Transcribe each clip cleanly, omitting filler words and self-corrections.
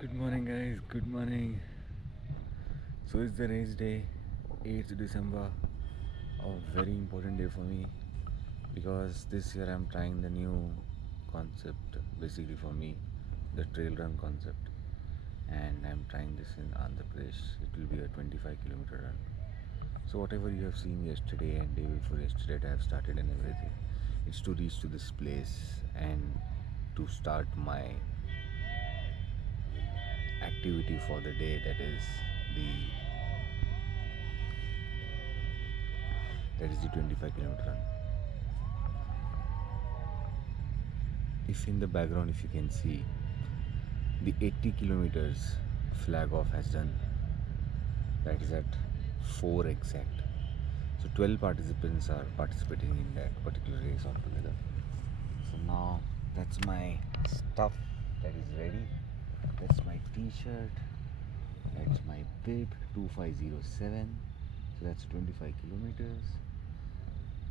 Good morning, guys. Good morning. So it's the race day, 8th December. A very important day for me because this year I'm trying the new concept basically for me, the trail run concept, and I'm trying this in Andhra Pradesh. It will be a 25-kilometer run. So whatever you have seen yesterday and day before yesterday, I have started and everything. It's to reach to this place and to start my activity for the day, the the 25-kilometer run. If in the background, if you can see, the 80 kilometers flag off has done. That is at 4 exact. So 12 participants are participating in that particular race altogether. So now that's my stuff that is ready. That's my t-shirt. That's my bib 2507. So that's 25 kilometers.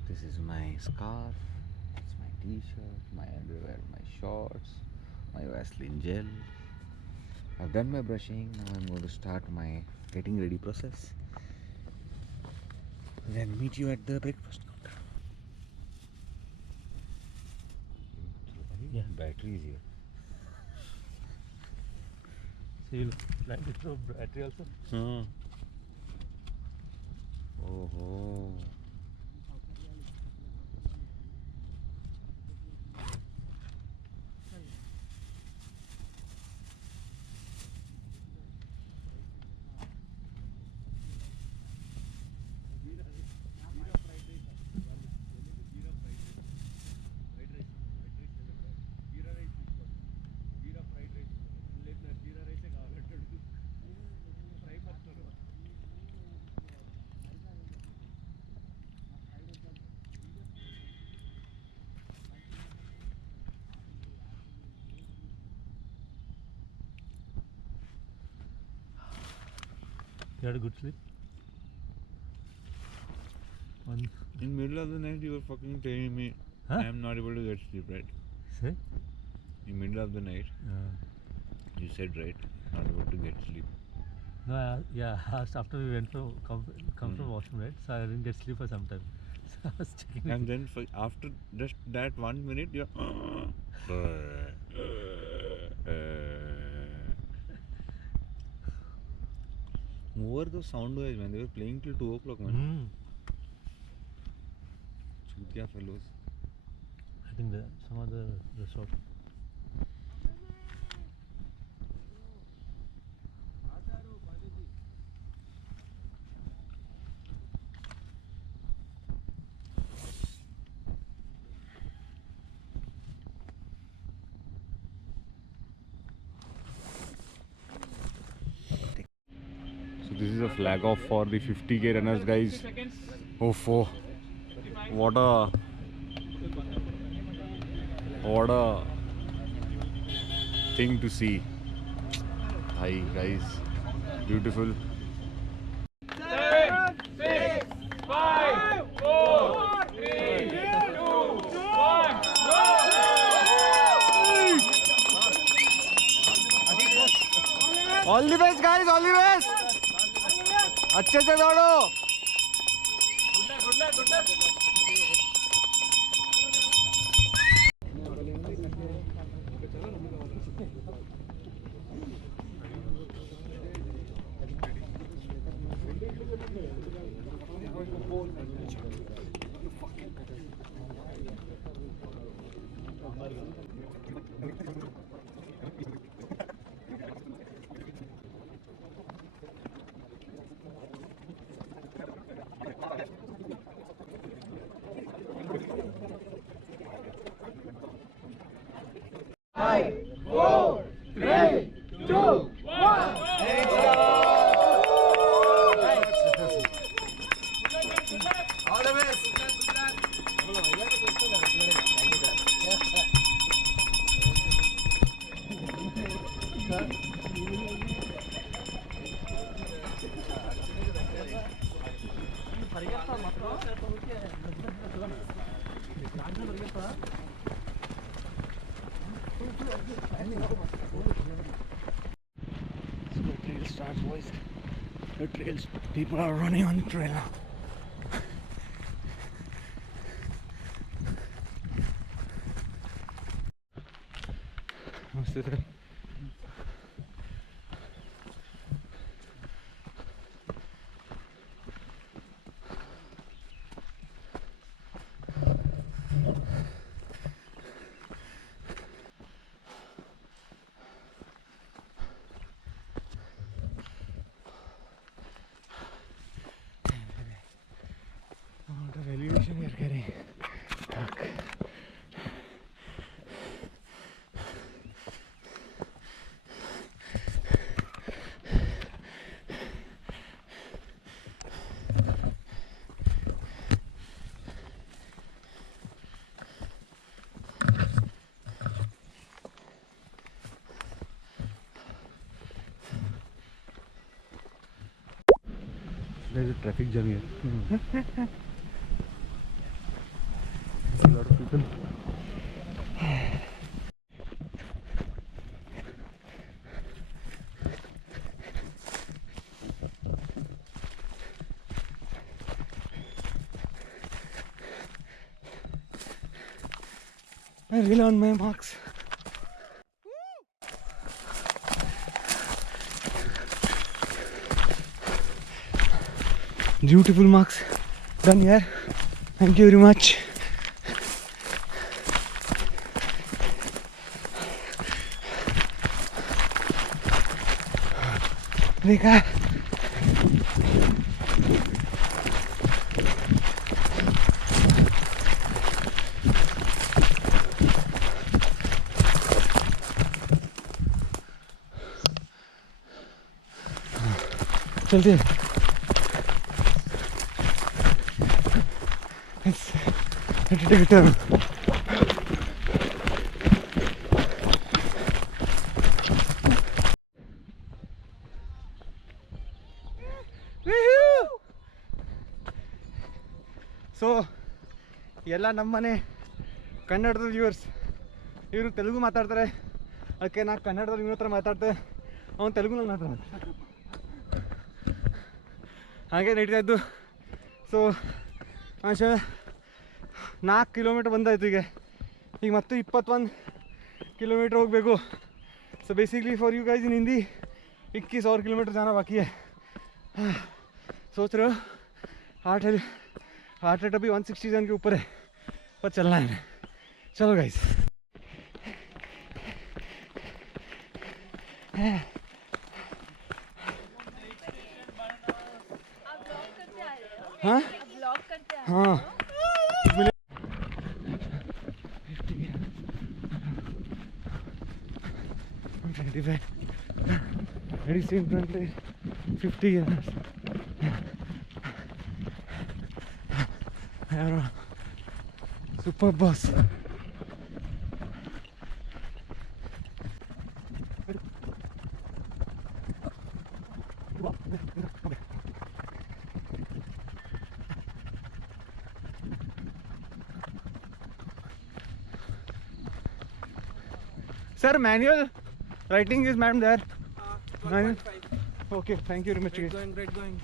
This is my scarf. That's my t-shirt, my underwear, my shorts, my Vaseline gel. I've done my brushing. Now I'm going to start my getting ready process. Then meet you at the breakfast counter. Yeah. Battery is here. So you'll like it for battery also? Oh. You had a good sleep? In middle of the night you were fucking telling me I am not able to get sleep, right? Say? In middle of the night you said, right, not able to get sleep. No, I asked after we went from come from washroom, right? So I didn't get sleep for some time. So I was checking. And then after just that 1 minute you're over those sound waves, man. They were playing till 2 o'clock, man. Chutia fellows. I think some other resort. So this is a flag off for the 50k runners, guys. Oh, what a thing to see. Hi guys, beautiful. 7, 6, 5, 4, 3, 2, 1, All the best, guys. All the best. अच्छे से दौड़ो. Good luck. Five, 4, 3, 2, 1. All the best. trail starts, boys. The trails, people are running on the trail now. Namaste, sir. What a elevation we are getting. Fuck. There's a traffic jam here. A lot of people. I really on my marks. Beautiful marks done here. Thank you very much. देखा चलते हैं. Let's take a turn. So ಎಲ್ಲ ನಮ್ಮನೆ ಕನ್ನಡದ viewers, ಇವರು ತೆಲುಗು ಮಾತಾಡ್ತಾರೆ, ಅದಕ್ಕೆ ನಾ ಕನ್ನಡದಲ್ಲಿ ಇವನ ಹತ್ರ ಮಾತಾಡ್ತೆ, ಅವನು ತೆಲುಗುನಲ್ಲಿ ಮಾತಾಡ್ತಾನೆ, ಹಾಗೆ ನಡೀತಾ ಇದ್ದು. ಸೊ ಅಶ 4 ಕಿಲೋಮೀಟ್ರ್ ಬಂದಾಯ್ತು. ಈಗ ಮತ್ತೆ 21 किलोमीटर ಹೋಗಬೇಕು. So basically for you guys in Hindi 21 और किलोमीटर जाना बाकी है. सोच रहे हो हार्ट रेट अभी 160 के ऊपर है, पर चलना है. चलो गाइज. हाँ हाँ very same front leg 50 years. Super boss. Sir, manual writing is madam there. 1.5. Okay, thank you very much. Great going.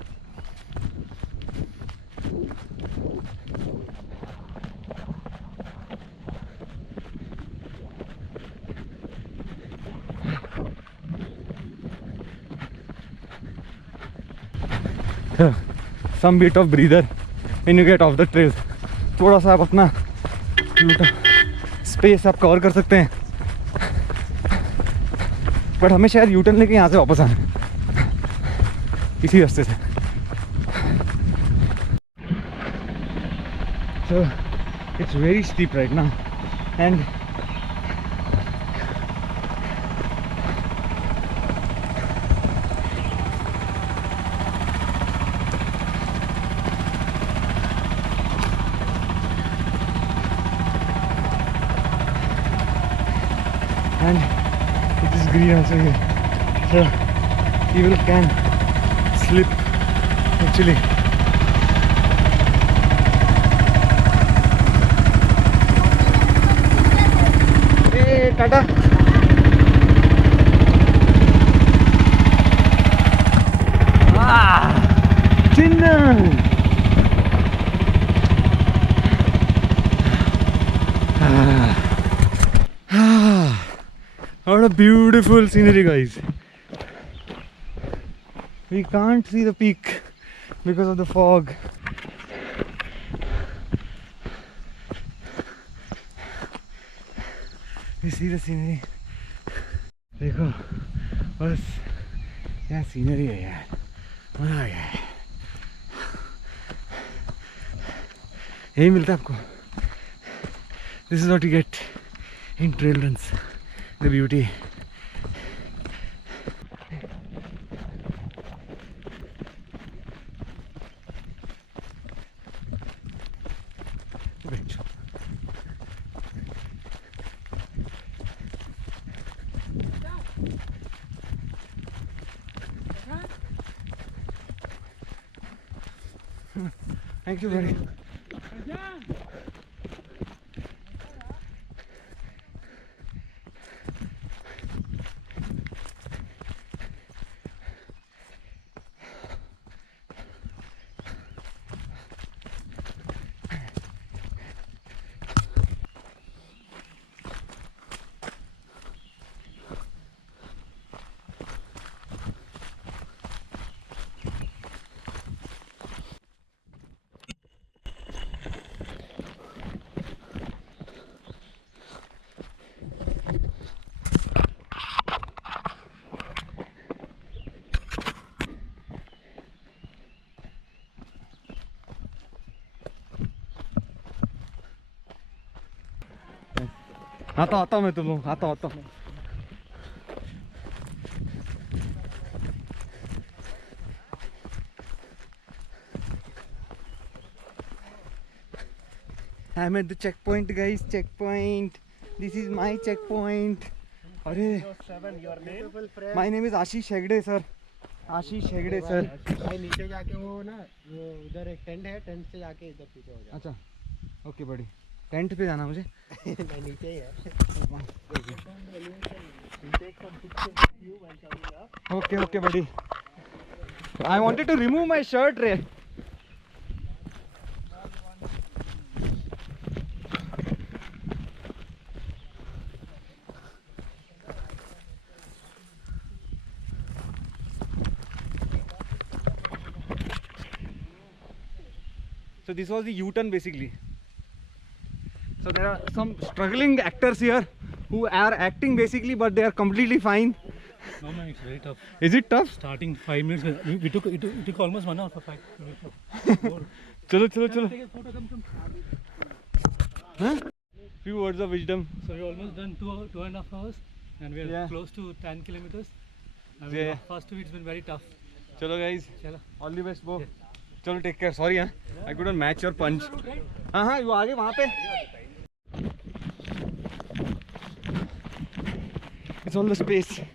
Some bit of breather when you get off the trail. थोड़ा सा आप अपना space आप cover कर सकते हैं, but हमें शायद यूटर्न लेके यहाँ से वापस आना है इसी रास्ते से. So it's very steep right now and it is green also here, so people can slip actually. Hey, Tata. What a beautiful scenery, guys. We can't see the peak because of the fog. You see the scenery. देखो बस क्या scenery है यार, मजा आ गया है। यही मिलता है आपको। This is what you get in trail runs, the beauty. Thank you very much. आता हूँ मैं तुम लोग, आता हूँ। I'm at the checkpoint, guys. Checkpoint. This is my checkpoint. अरे, my name is Ashish Hegde, sir. Ashish Hegde sir. भाई नीचे जाके वो ना उधर एक टेंट है, टेंट से जाके इधर पीछे हो जाए। अच्छा, ओके बड़ी। टेंट पे जाना मुझे? नहीं नीचे ही है। ओके ओके बड़ी। I wanted to remove my shirt, रे। So this was the U-turn basically. So there are some struggling actors here who are acting basically, but they are completely fine. No, man, it's very tough. Is it tough? Starting 5 minutes, we took it took almost 1 hour for 5 minutes. चलो चलो चलो। Take a photo, come. Huh? Few words of wisdom. So we almost done 2.5 hours, and we are Yeah. close to 10 kilometers. I mean, Yeah. first 2 weeks been very tough. चलो guys, चलो. all the best bro. चलो take care. Sorry हाँ, I couldn't match your punch. हाँ वो आगे वहाँ पे। It's all the space. You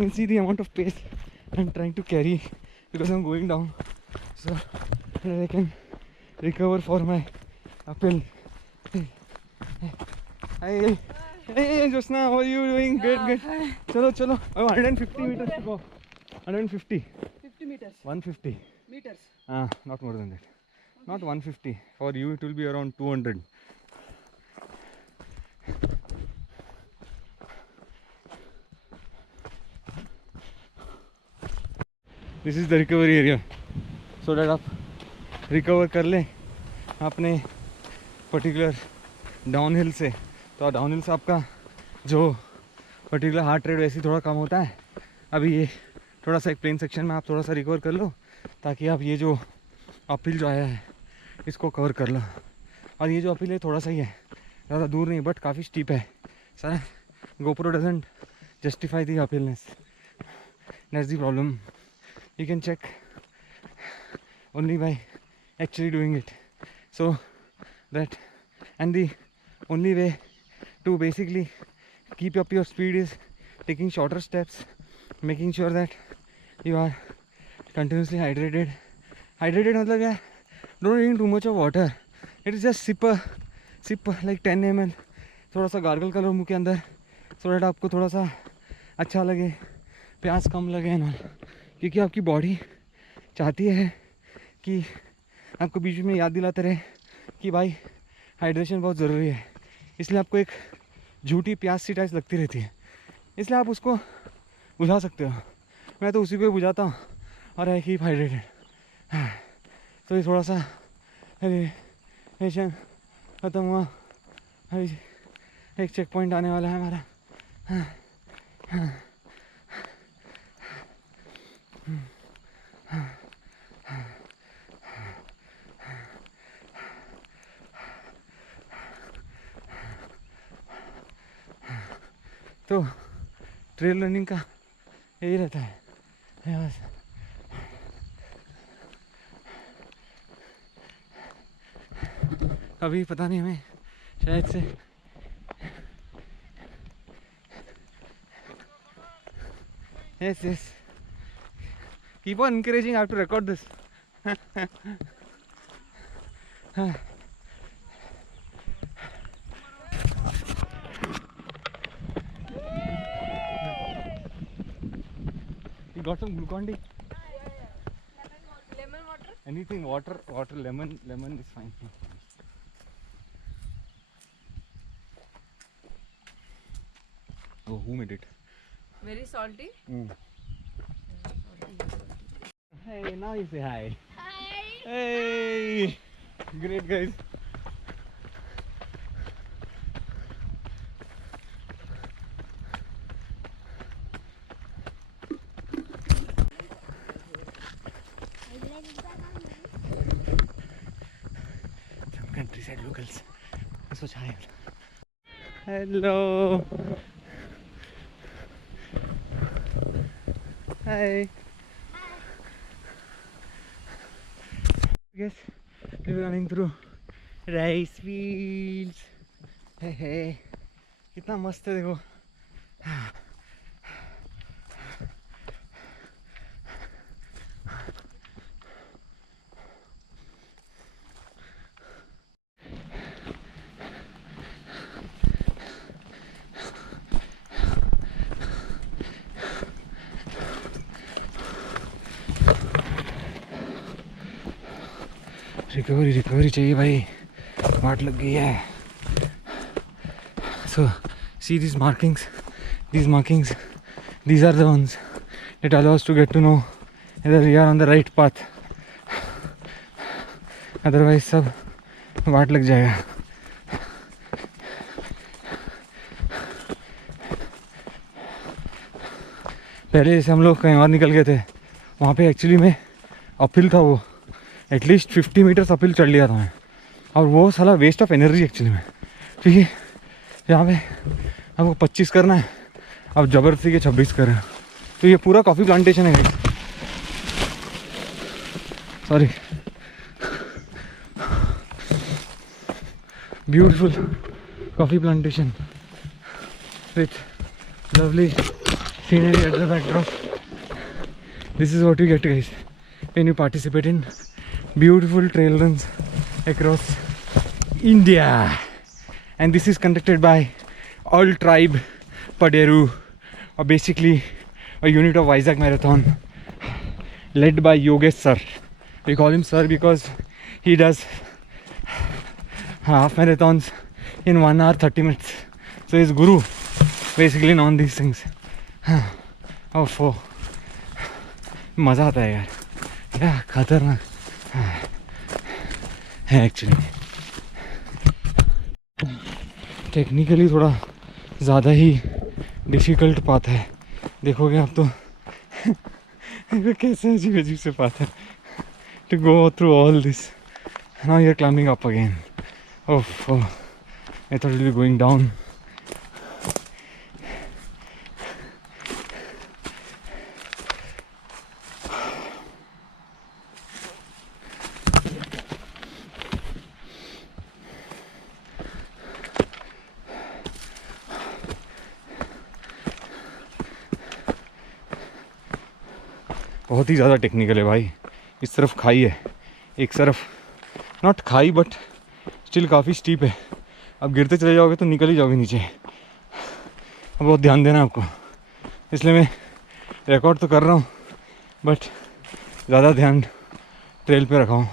can see the amount of space I'm trying to carry because I'm going down, so that I can recover for my uphill. Hey, Josna, how are you doing? Good. चलो चलो, 150 meters to go. 150. 50 meters. 150. Meters. Not more than that. Not 150. For you, it will be around 200. This is the recovery area, so that आप recover कर लें अपने particular downhill से। तो downhill से आपका जो particular heart rate वैसे थोड़ा कम होता है। अभी ये थोड़ा सा एक प्लेन सेक्शन में आप थोड़ा सा रिकवर कर लो, ताकि आप ये जो अपहिल जो आया है इसको कवर कर लो। और ये जो अपहिल है थोड़ा सा ही है, ज़्यादा दूर नहीं, बट काफ़ी स्टीप है। Sir GoPro doesn't justify the uphillness. That's the problem. You can check only by actually doing it. So that, and the only way to basically keep up your speed is taking shorter steps, making sure that you are continuously hydrated. Hydrated मतलब क्या? Don't drink too much of water. It is just sip like 10 ml. थोड़ा सा gargle करो मुँह के अंदर, so that आपको थोड़ा सा अच्छा लगे, प्यास कम लगे ना, क्योंकि आपकी बॉडी चाहती है कि आपको बीच में याद दिलाते रहे कि भाई हाइड्रेशन बहुत ज़रूरी है। इसलिए आपको एक झूठी प्यास सी टाइप लगती रहती है। इसलिए आप उसको बुझा सकते हो। मैं तो उसी को ही बुझाता हूँ और आई कीप हाइड्रेटेड। तो ये थोड़ा सा हाइड्रेशन ख़त्म हुआ, अभी एक चेक पॉइंट आने वाला है हमारा। तो ट्रेल रनिंग का यही रहता है बस। अभी पता नहीं हमें शायद से yes keep on encouraging, I have to record this. You got some Glucon-D? Lemon water. Anything, water, lemon is fine. Oh, who made it? Very salty. Hey, now you say hi. Hi. Hey, great guys. Some countryside locals. So hi. Hello. Hi. Yes, we're running through rice fields. Hey, hey. कितना मस्त है देखो। Recovery चाहिए भाई, वाट लग गई है। So see these markings, these are the ones that allow us to get to know whether we are on the right path. Otherwise सब वाट लग जाएगा। पहले जैसे हम लोग कहीं और निकल गए थे, वहाँ पे एक्चुअली में अपहिल था, वो एटलीस्ट 50 मीटर्स अपहिल चढ़ लिया था मैं, और वो साला वेस्ट ऑफ एनर्जी एक्चुअली में। क्योंकि यहाँ पे हमको 25 करना है, अब ज़बरदस्ती के 26 कर रहे हैं। तो ये पूरा कॉफ़ी प्लांटेशन है, sorry, beautiful coffee plantation with lovely scenery at the backdrop. This is what you get, guys, when you participate in beautiful trail runs across India. And this is conducted by All Tribe Paderu, or basically a unit of Vizag Marathon, led by Yogesh sir. We call him sir because he does half marathons in 1 hour 30 minutes. So he's guru basically on these things. Oh, मज़ा आता है यार, क्या खतरनाक है actually. Technically थोड़ा ज़्यादा ही difficult path है, देखोगे आप तो कैसे अजीब से पाथ है to go through all this. Now you are climbing up again. Oh, I thought will be going down. बहुत ही ज़्यादा टेक्निकल है भाई। इस तरफ खाई है, एक तरफ नॉट खाई बट स्टिल काफ़ी स्टीप है। अब गिरते चले जाओगे तो निकल ही जाओगे नीचे। अब बहुत ध्यान देना आपको, इसलिए मैं रिकॉर्ड तो कर रहा हूँ बट ज़्यादा ध्यान ट्रेल पे रखा हूँ।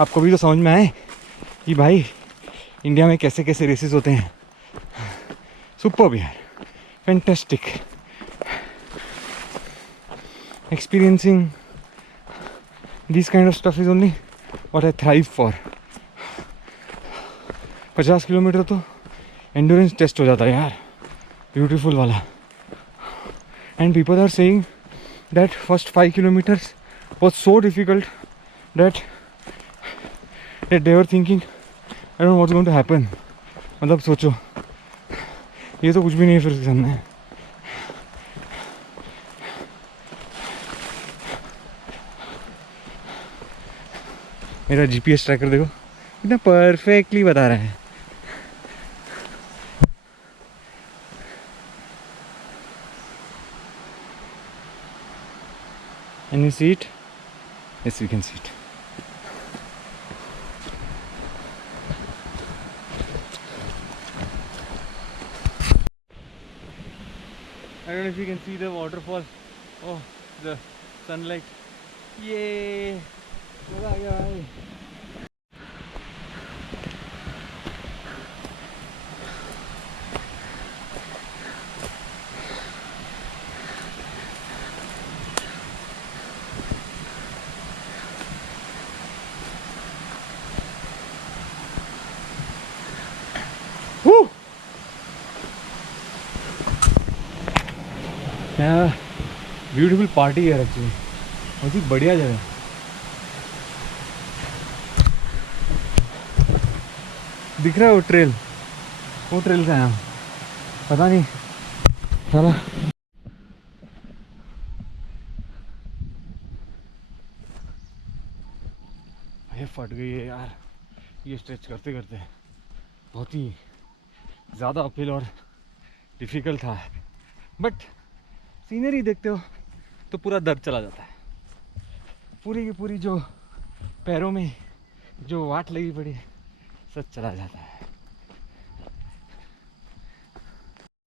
आपको भी तो समझ में आए कि भाई इंडिया में कैसे कैसे रेसेस होते हैं। Superb yaar. Fantastic. Experiencing this kind of stuff is only what I thrive for. 50 kilometre तो endurance test हो जाता है यार, beautiful वाला. And people are saying that first 5 kilometers was so difficult that they were thinking, I don't know what's going to happen. मतलब सोचो, ये तो कुछ भी नहीं फिर सामने है. मेरा GPS ट्रैकर देखो कितना परफेक्टली बता रहा है. Can you see it? Yes, we can see it. I don't know if you can see the waterfall. Oh, the sunlight. Yay! मजा आ गया भाई. Woo! Yeah, beautiful party here actually. बहुत ही बढ़िया जगह. दिख रहा है वो ट्रेल से आया, पता नहीं चला. ये फट गई है यार ये स्ट्रेच करते करते. बहुत ही ज़्यादा अपहिल और डिफ़िकल्ट था, बट सीनरी देखते हो तो पूरा दर्द चला जाता है. पूरी की पूरी जो पैरों में जो वाट लगी पड़ी है सब चला जाता है.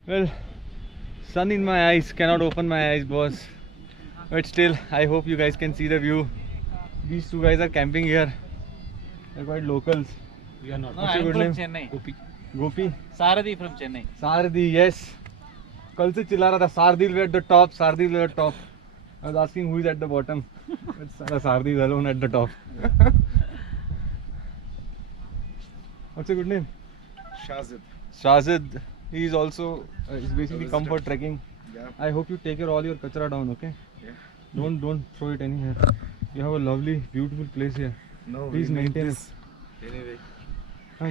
Well, sun in my eyes, cannot open my eyes boss, but still I hope you guys can see the view. These two guys are camping here. They're quite locals. We are not. No, What's your I'm good from name? Chennai. Gopi. Saradi from Chennai. Sardi, yes. कल से चिल्ला रहा था Sardil at the top, Sardil at the top. I was asking who is at the bottom. But Sardi is alone at the top. What's your good name? Shazid. Shazid. He is also is basically come for trekking. Yeah. I hope you take all your kachra down, okay? Yeah. Don't throw it anywhere. You have a lovely, beautiful place here. No, Please we need maintain this. Anyway,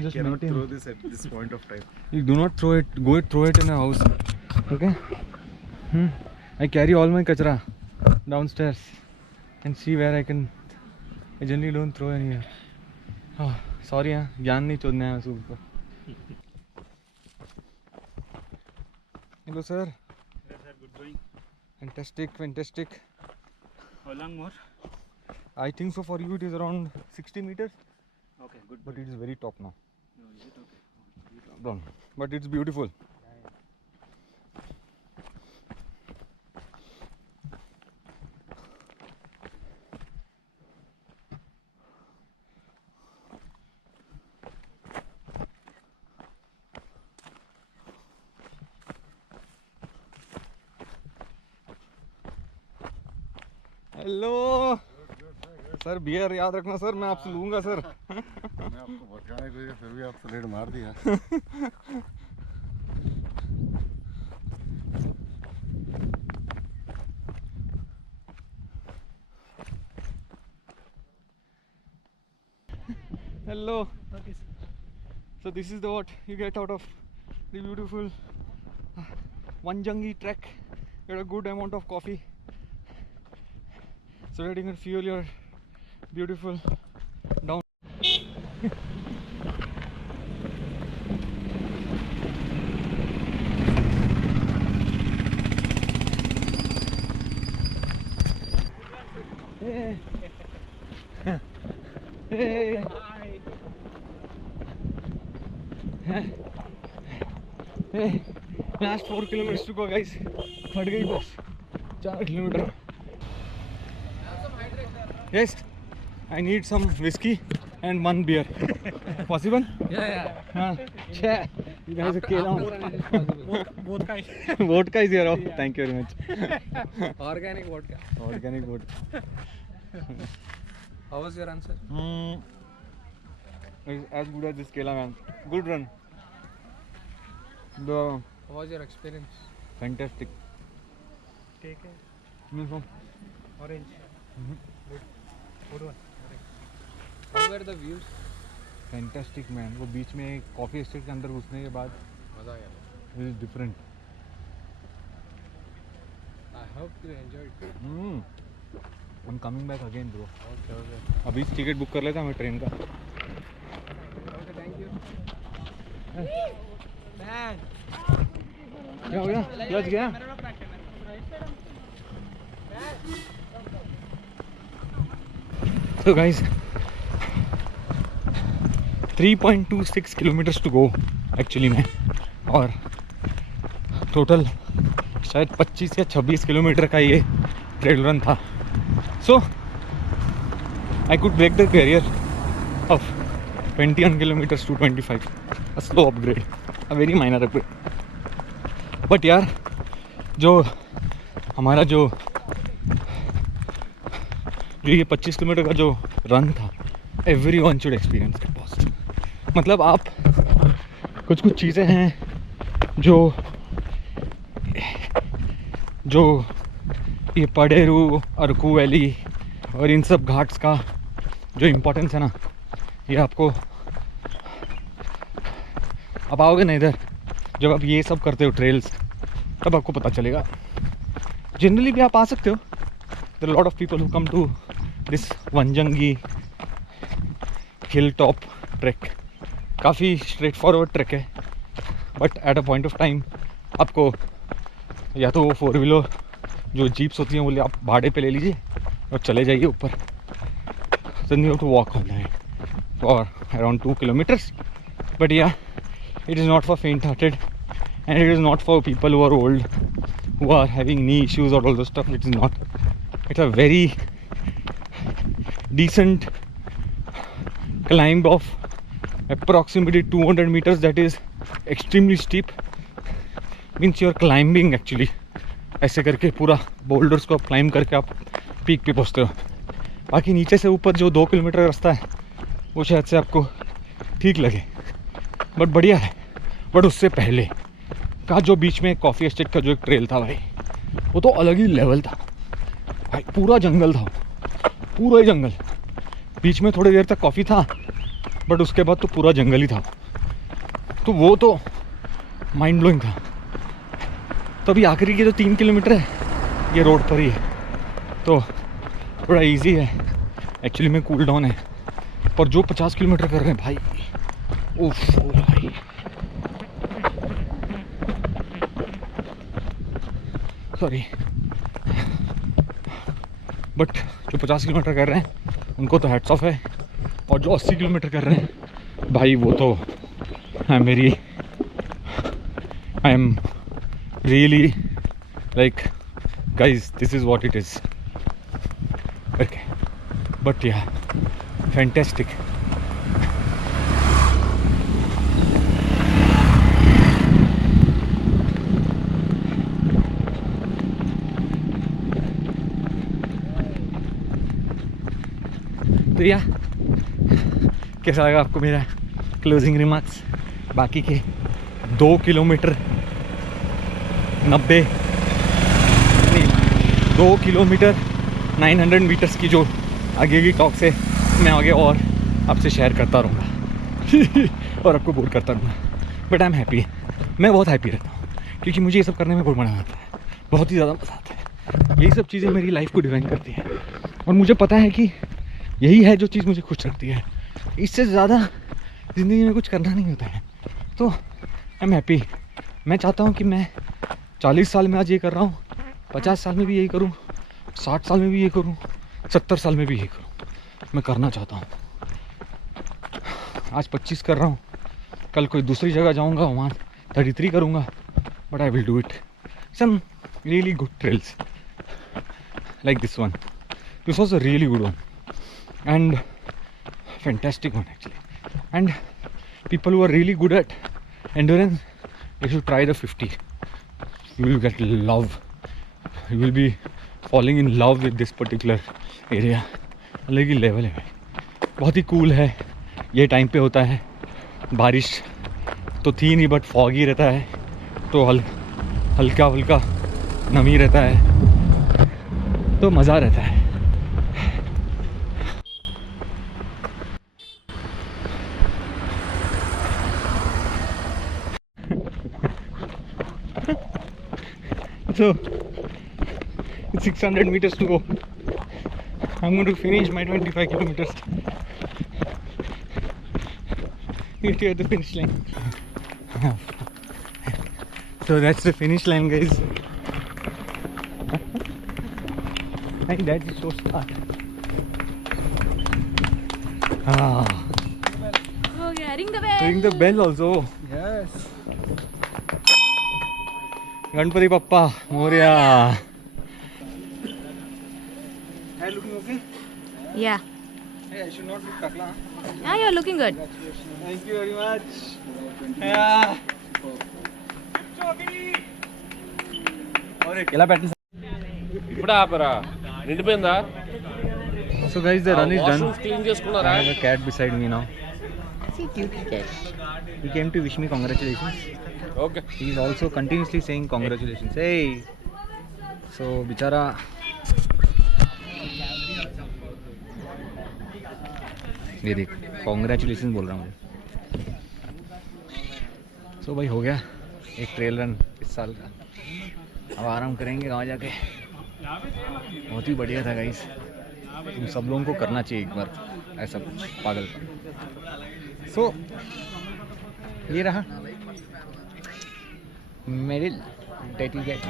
Just cannot maintain. throw this at this point of time. You do not throw it. Throw it in a house. Okay? I carry all my kachra downstairs and see where I can. I generally don't throw anywhere. Oh, sorry, ज्ञान नहीं चोदना है soup को. Hello, sir. Yes, sir. Good going. Fantastic. How long more? I think so. For you, it is around 60 meters, Okay, good. but it is very top now. No, is it okay? Down. But it's beautiful. Hello sir, beer याद रखना sir, मैं आपसे लूँगा sir. मैं आपको भटकाने के लिए फिर भी आपसे रेड मार दिया. Hello. So this is what you get out of the beautiful Wanjangi trek. Get a good amount of coffee so that you can fuel your beautiful down. Hey. Hey. Hey. Last 4 kilometers to go, guys. फट गई बस 4 kilometre. Yes, I need some whiskey and 1 beer. Possible? Yeah. Yeah. You guys are Kela. Vodka is here. Oh, thank you very much. Organic vodka. Organic vodka. How was your answer? It's as good as this Kela, man. Good run. The How was your experience? fantastic. Take a orange. Good one. How were the views? Fantastic, man. वो बीच में coffee estate के अंदर घुसने के बाद मजा आया. it is different. I hope you enjoyed. I'm coming back again, bro. Okay. अभी टिकट बुक कर लेता मैं ट्रेन का. Okay, thank you. Man. क्या हो गया? क्लच गया? So guys, 3.26 kilometers to go actually में, और टोटल शायद 25 या 26 किलोमीटर का ये ट्रेल रन था. So I could break the barrier of 21 kilometers to 25. A slow upgrade, a very minor upgrade. But यार जो हमारा जो ये 25 किलोमीटर का जो रन था, every one should experience it boss. मतलब आप कुछ चीज़ें हैं जो ये पडेरू, अरकू वैली और इन सब घाट्स का जो इम्पोर्टेंस है ना, ये आपको आप आओगे ना इधर, जब आप ये सब करते हो ट्रेल्स, तब आपको पता चलेगा. जनरली भी आप आ सकते हो. There are lot of people who come to this Vanjangi hill top track. काफ़ी स्ट्रेट फॉरवर्ड ट्रैक है, but at a point of time आपको या तो वो 4 व्हीलर जो जीप्स होती हैं वो आप भाड़े पे ले लीजिए और चले जाइए ऊपर. Then you have to walk on that for around 2 kilometers. But या it is not for faint hearted, and it is not for people who are old, who are having knee issues or all those stuff. It is not. It's a very decent climb of approximately 200 meters. That is extremely steep. Means you are climbing actually. ऐसे करके पूरा boulders को आप climb करके आप peak पे पहुँचते हो. बाकी नीचे से ऊपर जो 2 किलोमीटर का रास्ता है वो शायद से आपको ठीक लगे, बट बढ़िया है. बट उससे पहले का जो बीच में कॉफ़ी एस्टेट का जो एक ट्रेल था भाई, वो तो अलग ही लेवल था भाई. पूरा जंगल था, पूरा ही जंगल. बीच में थोड़ी देर तक कॉफ़ी था, बट उसके बाद तो पूरा जंगल ही था. तो वो तो माइंड ब्लोइंग था. तो अभी आखिरी के जो 3 किलोमीटर है ये रोड पर ही है, तो थोड़ा इजी है एक्चुअली में, कूल डाउन है. पर जो 50 किलोमीटर कर रहे हैं भाई, उफ भाई, सॉरी, बट जो 50 किलोमीटर कर रहे हैं उनको तो हैट्स ऑफ है. और जो 80 किलोमीटर कर रहे हैं भाई, वो तो I am really like guys, this is what it is. Okay, but या फैंटेस्टिक. तो या कैसा लगा आपको मेरा क्लोजिंग रिमार्क्स? बाकी के 2 किलोमीटर 2 किलोमीटर 900 मीटर्स की जो आगे की टॉक से मैं आगे और आपसे शेयर करता रहूँगा और आपको बोर करता रहूँगा. But I am happy. मैं बहुत हैप्पी रहता हूँ क्योंकि मुझे ये सब करने में बहुत मज़ा आता है, बहुत ही ज़्यादा मज़ा आता है. यही सब चीज़ें मेरी लाइफ को डिफाइन करती हैं और मुझे पता है कि यही है जो चीज़ मुझे खुश रखती है. इससे ज़्यादा ज़िंदगी में कुछ करना नहीं होता है. तो आई एम हैप्पी. मैं चाहता हूँ कि मैं 40 साल में आज ये कर रहा हूँ, 50 साल में भी यही करूँ, 60 साल में भी ये करूँ, 70 साल में भी यही करूँ. मैं करना चाहता हूँ. आज 25 कर रहा हूँ, कल कोई दूसरी जगह जाऊँगा वहाँ 33 करूँगा, but I will do it. Some really good trails like this one. This was a really good one and fantastic one actually, and people who are really good at endurance, you should try the 50. You will get love. You will be falling in love with this particular area. अलग ही level है, बहुत ही cool है. ये time पे होता है, बारिश तो थी नहीं बट फॉगी रहता है, तो हल्का हल्का नमी रहता है, तो मज़ा रहता है. So it's 600 meters to go. I'm going to finish my 25 kilometers. Here at the finish line. So that's the finish line, guys. And that's the show start. Oh yeah, ring the bell. Ring the bell also. Yes. Ganpati Bappa Moria. Are you looking okay? Yeah. Hey, I should not look takla. Yeah, you're looking good. Thank you very much. Yeah. ఇప్పుడు ఆపరా నిండిపోయిందా So guys, the run is done. Clean I చేసుకున్నారా have a cat beside me now. See cute cat. He came to wish me congratulations. Okay He is also continuously saying congratulations. Hey. So बिचारा ये देख congratulation बोल रहा हूँ. सो भाई हो गया एक ट्रेल रन इस साल का. अब आराम करेंगे गाँव जाके. बहुत ही बढ़िया था गाइस. तुम सब लोगों को करना चाहिए एक बार ऐसा पागल. सो ये रहा medal that you get.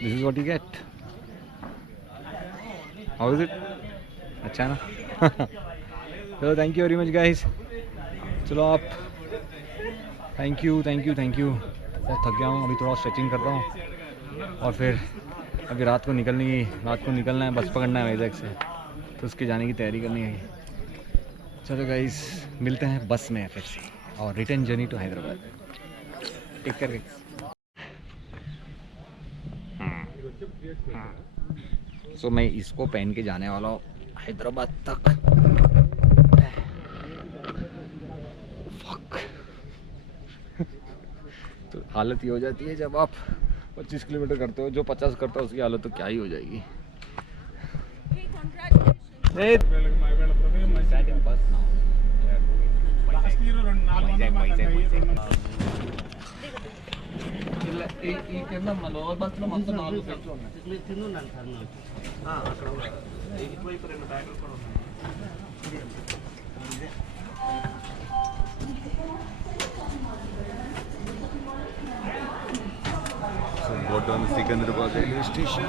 This is what you get. How is it? अच्छा है ना. तो thank you very much guys. चलो आप थैंक यू. बहुत थक गया हूँ, अभी थोड़ा स्ट्रेचिंग करता हूँ और फिर अभी रात को निकलना है, बस पकड़ना है वैजाग से, तो उसके जाने की तैयारी करनी है. चलो गाइस मिलते हैं बस में फिर से और return journey to Hyderabad. Take care. So मैं इसको पहन के जाने वाला हूँ हैदराबाद तक. फक. तो हालत ये हो जाती है जब आप 25 किलोमीटर करते हो, जो 50 करता है उसकी हालत तो क्या ही हो जाएगी. Got on the Secunderabad railway station.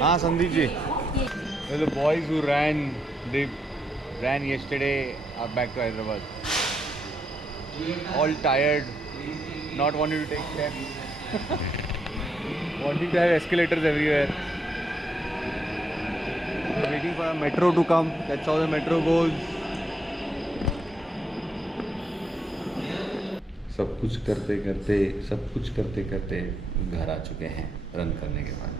हाँ Sandeep ji. The boys who ran yesterday are back to Hyderabad. All tired, not wanting to take steps, wanting to have escalators everywhere. Waiting for a metro to come. That's how the metro goes. सब कुछ करते करते घर आ चुके हैं run करने के बाद.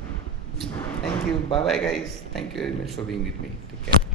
Thank you. Bye bye guys. Thank you very much for being with me. Take care.